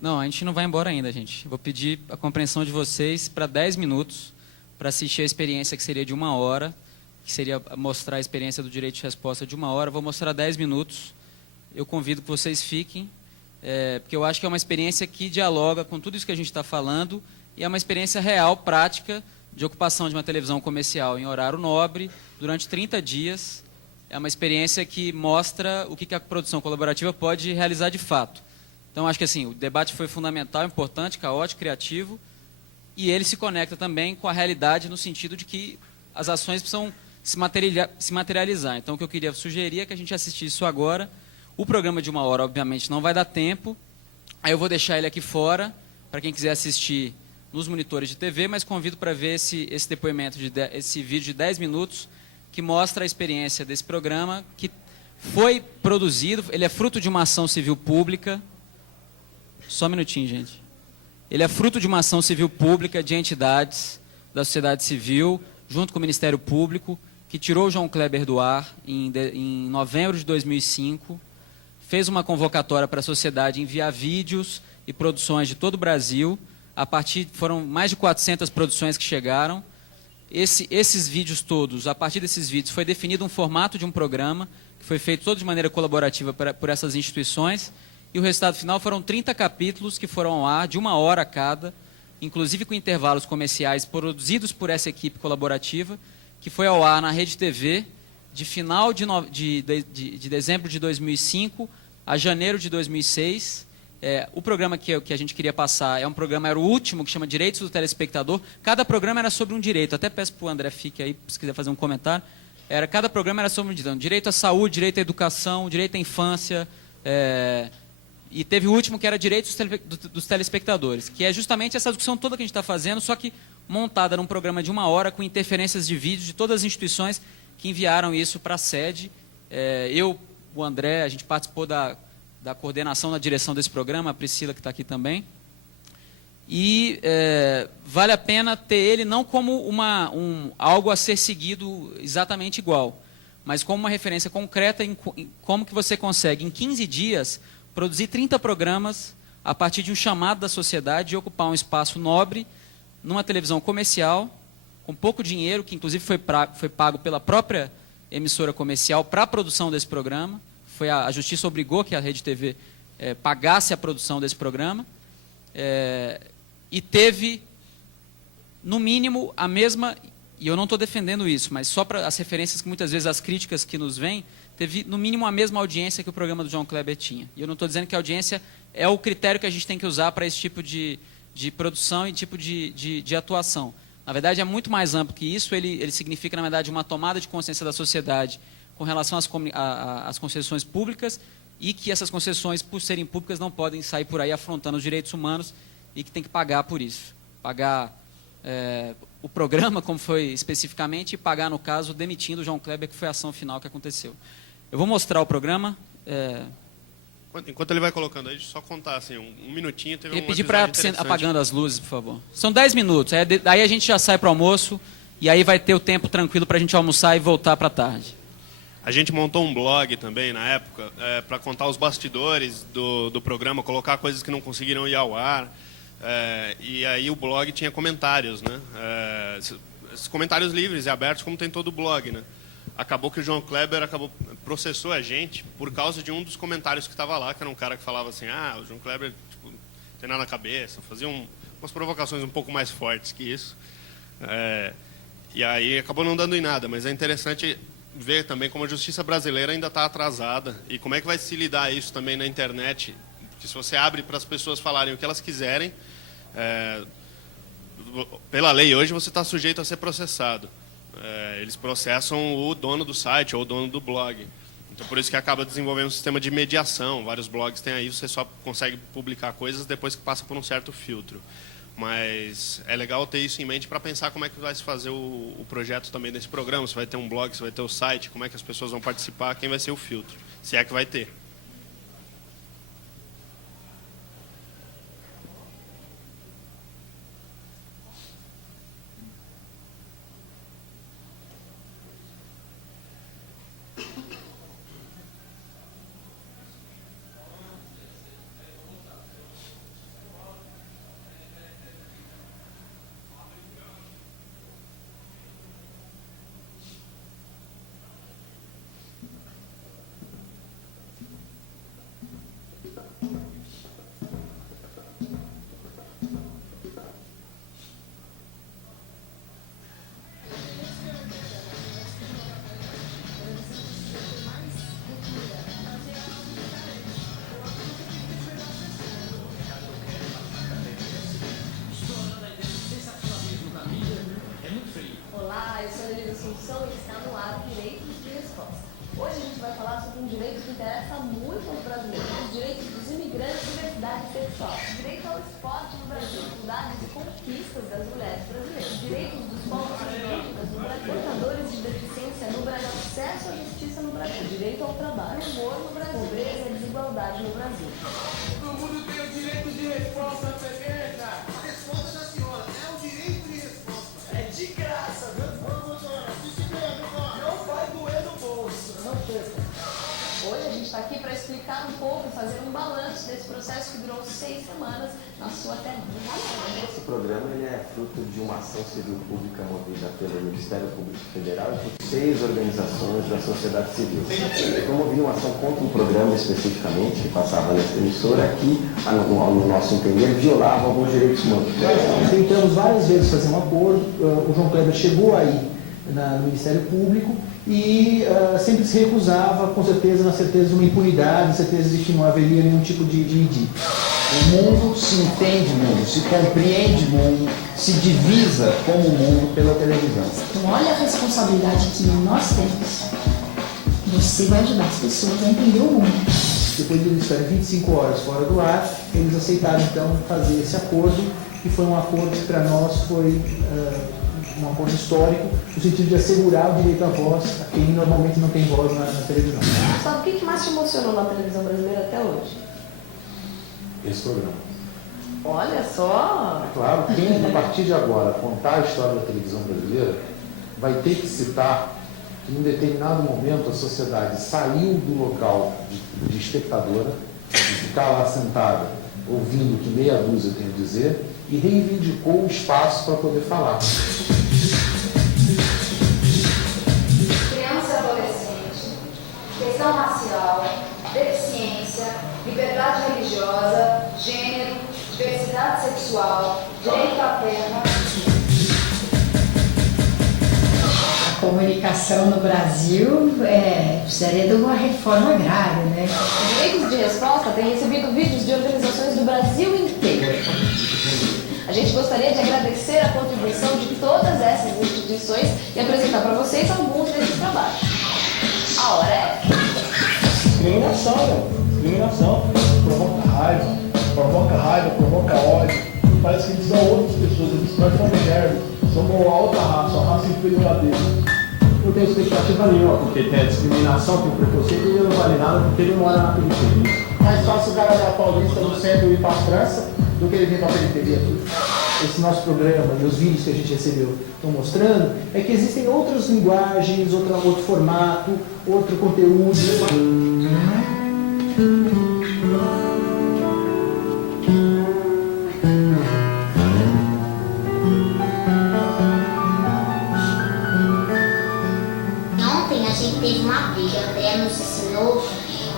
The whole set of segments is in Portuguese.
Não, a gente não vai embora ainda, gente. Vou pedir a compreensão de vocês para 10 minutos para assistir a experiência que seria de 1 hora, que seria mostrar a experiência do direito de resposta de 1 hora. Vou mostrar 10 minutos. Eu convido que vocês fiquem, porque eu acho que é uma experiência que dialoga com tudo isso que a gente está falando e é uma experiência real, prática, de ocupação de uma televisão comercial em horário nobre durante 30 dias. É uma experiência que mostra o que a produção colaborativa pode realizar de fato. Então, acho que assim, o debate foi fundamental, importante, caótico, criativo, e ele se conecta também com a realidade no sentido de que as ações precisam se materializar. Então, o que eu queria sugerir é que a gente assistisse isso agora. O programa de 1 hora, obviamente, não vai dar tempo. Aí eu vou deixar ele aqui fora, para quem quiser assistir nos monitores de TV, mas convido para ver esse depoimento, esse vídeo de 10 minutos, que mostra a experiência desse programa, que foi produzido, ele é fruto de uma ação civil pública. Só um minutinho, gente. Ele é fruto de uma ação civil pública de entidades da sociedade civil, junto com o Ministério Público, que tirou o João Kleber do ar em novembro de 2005, fez uma convocatória para a sociedade enviar vídeos e produções de todo o Brasil. Foram mais de 400 produções que chegaram. Esses vídeos todos, a partir desses vídeos, foi definido um formato de um programa, que foi feito todo de maneira colaborativa por essas instituições, e o resultado final foram 30 capítulos que foram ao ar, de 1 hora cada, inclusive com intervalos comerciais produzidos por essa equipe colaborativa, que foi ao ar na Rede TV de final de dezembro de 2005 a janeiro de 2006. O programa que a gente queria passar era o último, que chama Direitos do Telespectador. Cada programa era sobre um direito. Até peço para o André Fique aí, se quiser fazer um comentário. Cada programa era sobre um direito. Direito à saúde, direito à educação, direito à infância. E teve o último, que era Direitos dos Telespectadores, que é justamente essa discussão toda que a gente está fazendo, só que montada num programa de 1 hora, com interferências de vídeo de todas as instituições que enviaram isso para a sede. O André, a gente participou da coordenação, da direção desse programa, a Priscila, que está aqui também. E vale a pena ter ele não como algo a ser seguido exatamente igual, mas como uma referência concreta em como que você consegue, em 15 dias, produzir 30 programas a partir de um chamado da sociedade de ocupar um espaço nobre numa televisão comercial, com pouco dinheiro, que inclusive foi pago pela própria emissora comercial para a produção desse programa. A Justiça obrigou que a Rede TV pagasse a produção desse programa, e teve, no mínimo, a mesma, e eu não estou defendendo isso, mas só para as referências que muitas vezes as críticas que nos vêm, teve no mínimo a mesma audiência que o programa do João Kleber tinha. E eu não estou dizendo que a audiência é o critério que a gente tem que usar para esse tipo de produção e tipo de atuação. Na verdade, é muito mais amplo que isso. Ele significa, na verdade, uma tomada de consciência da sociedade com relação às concessões públicas, e que essas concessões, por serem públicas, não podem sair por aí afrontando os direitos humanos, e que tem que pagar por isso. Pagar o programa, como foi especificamente, e pagar, no caso, demitindo o João Kleber, que foi a ação final que aconteceu. Eu vou mostrar o programa. Enquanto ele vai colocando aí, deixa eu só contar assim, um minutinho. Teve Eu pedir para apagando as luzes, por favor. São 10 minutos, aí a gente já sai para o almoço, e aí vai ter o tempo tranquilo para a gente almoçar e voltar para a tarde. A gente montou um blog também, na época, para contar os bastidores do programa, colocar coisas que não conseguiram ir ao ar. E aí o blog tinha comentários, né? Esses comentários livres e abertos, como tem todo o blog, né? Acabou que o João Kleber processou a gente por causa de um dos comentários que estava lá, que era um cara que falava assim, o João Kleber não tem nada na cabeça, fazia umas provocações um pouco mais fortes que isso. E aí acabou não dando em nada, mas é interessante ver também como a justiça brasileira ainda está atrasada e como é que vai se lidar isso também na internet, porque se você abre para as pessoas falarem o que elas quiserem, pela lei hoje você está sujeito a ser processado. Eles processam o dono do site ou o dono do blog. Então, por isso que acaba desenvolvendo um sistema de mediação. Vários blogs têm aí, você só consegue publicar coisas depois que passa por um certo filtro. Mas é legal ter isso em mente para pensar como é que vai se fazer o projeto também desse programa. Se vai ter um blog, se vai ter o site, como é que as pessoas vão participar, quem vai ser o filtro, se é que vai ter. Direito ao esporte no Brasil, dificuldades e conquistas das mulheres brasileiras. Direitos dos povos indígenas no Brasil. Portadores de deficiência no Brasil. Acesso à justiça no Brasil. Direito ao trabalho. Humor no Brasil. Pobreza e desigualdade no Brasil. Todo mundo tem o direito de resposta, Pequena. A resposta da senhora é o direito de resposta. É de graça, viu? Vamos, doutora. Não vai doer no bolso. Não perca. Hoje a gente está aqui para explicar um pouco, fazer um balanço desse processo que durou 6 semanas na sua terra. Esse programa ele é fruto de uma ação civil pública movida pelo Ministério Público Federal e por 6 organizações da sociedade civil. Promovi uma ação contra um programa especificamente que passava nessa emissora aqui, no nosso entender, violava alguns direitos humanos. Nós tentamos várias vezes fazer um acordo, o João Kleber chegou aí no Ministério Público e sempre se recusava, com certeza, na certeza de uma impunidade, na certeza de que não haveria nenhum tipo de indício. O mundo se entende mundo, se compreende mundo, se divisa como mundo pela televisão. Então olha a responsabilidade que nós temos. Você vai ajudar as pessoas a entender o mundo. Depois de eles estarem 25 horas fora do ar, eles aceitaram então fazer esse acordo, e foi um acordo que para nós foi um acordo histórico, no sentido de assegurar o direito à voz a quem normalmente não tem voz na televisão. Gustavo, o que mais te emocionou na televisão brasileira até hoje? Esse programa. Olha só! É claro, quem a partir de agora contar a história da televisão brasileira vai ter que citar que em determinado momento a sociedade saiu do local de espectadora, de ficar lá sentada ouvindo o que meia dúzia tem a dizer, e reivindicou o espaço para poder falar. Criança e adolescente, questão racial, deficiência, liberdade religiosa, gênero, diversidade sexual, direito à terra. A comunicação no Brasil precisaria de uma reforma agrária, né? O Direitos de Resposta tem recebido vídeos de organizações do Brasil inteiro. A gente gostaria de agradecer a contribuição de todas essas instituições e apresentar para vocês alguns desses trabalhos. A hora é... Discriminação, né? Discriminação. Provoca raiva, provoca ódio. Parece que eles são outras pessoas, eles nós somos germes, somos uma outra raça, a raça inferior a deles. Não tem expectativa nenhuma, porque tem a discriminação, tem o preconceito e ele não vale nada porque ele mora na periferia. Mais fácil o cara da Paulista no centro ir para a França do que ele vir para a periferia. Esse nosso programa e os vídeos que a gente recebeu estão mostrando é que existem outras linguagens, outro formato, outro conteúdo. Ontem a gente teve uma briga, a Andrea nos ensinou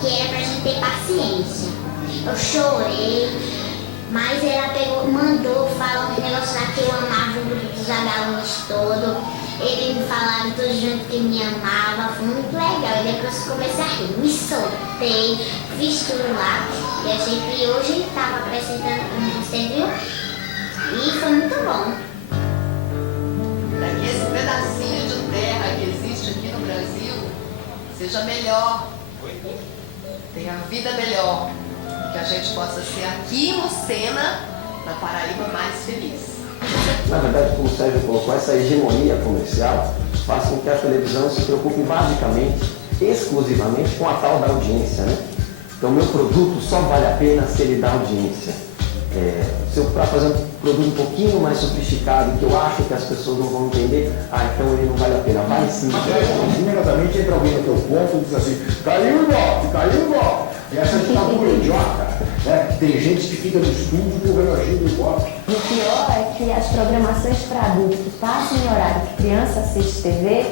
que era pra gente ter paciência. Eu chorei, mas ela mandou falar um negócio lá que eu amava o grupo dos alunos todo. Eles me falaram todos juntos que me amava, foi muito legal. E depois comecei a rir, me soltei, fiz tudo lá. E a gente hoje estava apresentando, como você viu, e foi muito bom. Para que esse pedacinho de terra que existe aqui no Brasil seja melhor, tenha vida melhor, que a gente possa ser aqui em Lucena, na Paraíba, mais feliz. Na verdade, como o Sérgio colocou, essa hegemonia comercial faz com que a televisão se preocupe basicamente, exclusivamente com a tal da audiência, né? Então, meu produto só vale a pena se ele dá audiência. Se eu para fazer um produto um pouquinho mais sofisticado, que eu acho que as pessoas não vão entender, então ele não vale a pena. Vale sim. Imediatamente entra alguém no teu ponto e diz assim, caiu o golpe. E essa ditadura idiota, né? Tem gente que fica no estúdio do reloginho do golpe. E o pior é que as programações para adultos que passam em horário que criança assiste TV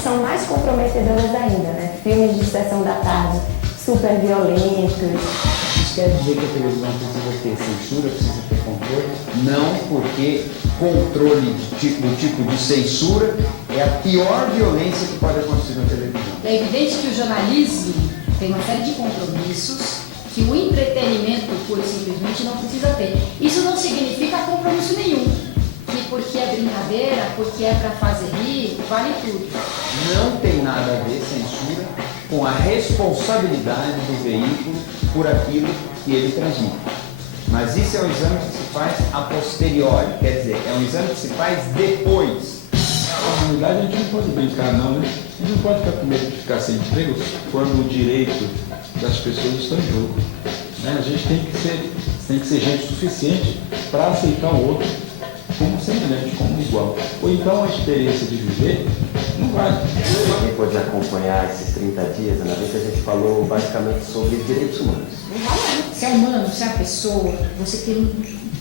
são mais comprometedoras ainda, né? Filmes de sessão da tarde super violentos. Isso quer dizer que a televisão precisa ter censura, precisa ter controle? Não, porque controle do tipo de censura é a pior violência que pode acontecer na televisão. É evidente que o jornalismo tem uma série de compromissos que o entretenimento pura e simplesmente não precisa ter. Isso não significa compromisso nenhum, que porque é brincadeira, porque é para fazer rir, vale tudo. Não tem nada a ver censura com a responsabilidade do veículo por aquilo que ele transmite. Mas isso é um exame que se faz a posteriori, quer dizer, é um exame que se faz depois. Na realidade, a gente não pode brincar, não, né? A gente não pode ficar com medo de ficar sem emprego quando o direito das pessoas está em jogo. Né? A gente tem que ser gente suficiente para aceitar o outro como semelhante, como igual. Ou então a experiência de viver não vale. Quem pode acompanhar esses 30 dias, na vez a gente falou basicamente sobre direitos humanos. Se é humano, se é a pessoa, você tem um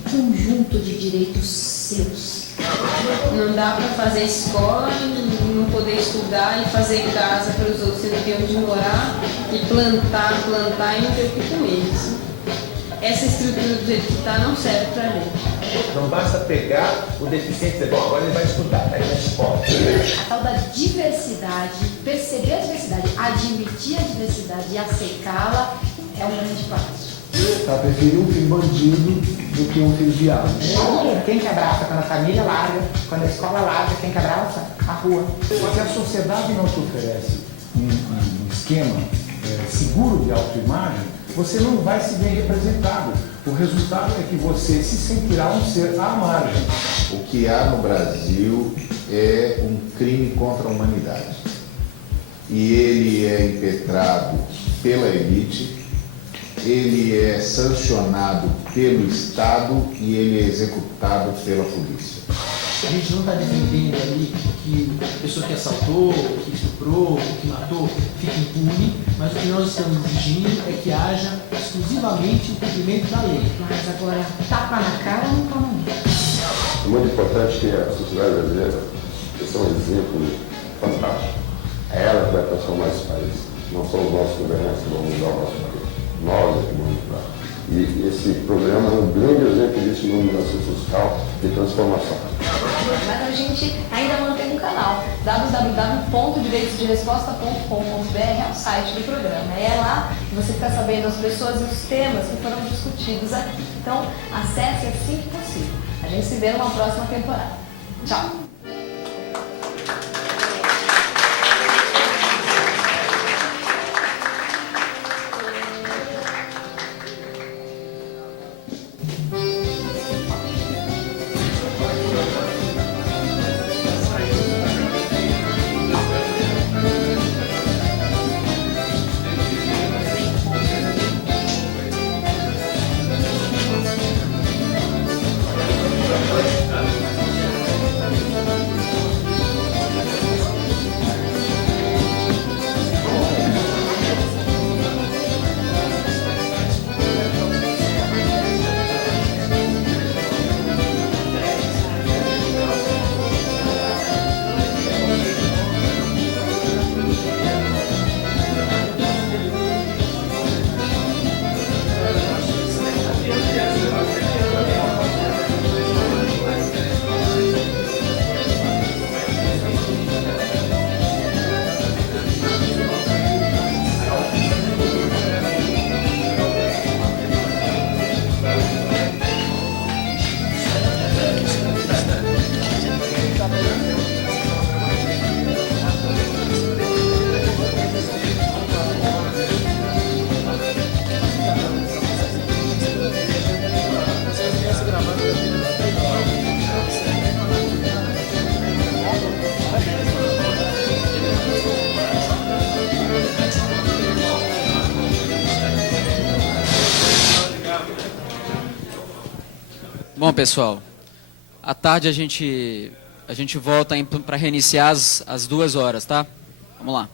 conjunto de direitos seus. Não dá para fazer escola e não poder estudar e fazer casa para os outros, você não ter onde morar e plantar e não ter o que comer. Essa estrutura do jeito que está não serve para a gente. Não basta pegar o deficiente e dizer, bom, agora ele vai estudar, aí na escola. A tal da diversidade, perceber a diversidade, admitir a diversidade e aceitá-la é um grande passo. Tá, prefiro um filho bandido do que um filho diabo. Quem que abraça quando a família larga, quando a escola larga, quem que abraça? A rua. Se a sociedade não te oferece um esquema seguro de autoimagem, você não vai se ver representado. O resultado é que você se sentirá um ser à margem. O que há no Brasil é um crime contra a humanidade. E ele é impetrado pela elite, ele é sancionado pelo Estado e ele é executado pela polícia. A gente não está defendendo ali que a pessoa que assaltou, que estuprou, que matou, fique impune, mas o que nós estamos exigindo é que haja exclusivamente o cumprimento da lei. Mas agora, tapa na cara não toma não. É muito importante que a sociedade brasileira seja um exemplo fantástico. É ela que vai transformar esse país. Não são os nossos governantes que vão mudar o nosso país. Nós é que vamos mudar. E esse programa é um grande exemplo disso no inovação social de transformação. Mas a gente ainda mantém um canal, www.direitosderesposta.com.br é o site do programa. É lá que você fica sabendo as pessoas e os temas que foram discutidos aqui. Então, acesse assim que possível. A gente se vê numa próxima temporada. Tchau! Bom, pessoal, à tarde a gente volta para reiniciar às 2 horas, tá? Vamos lá.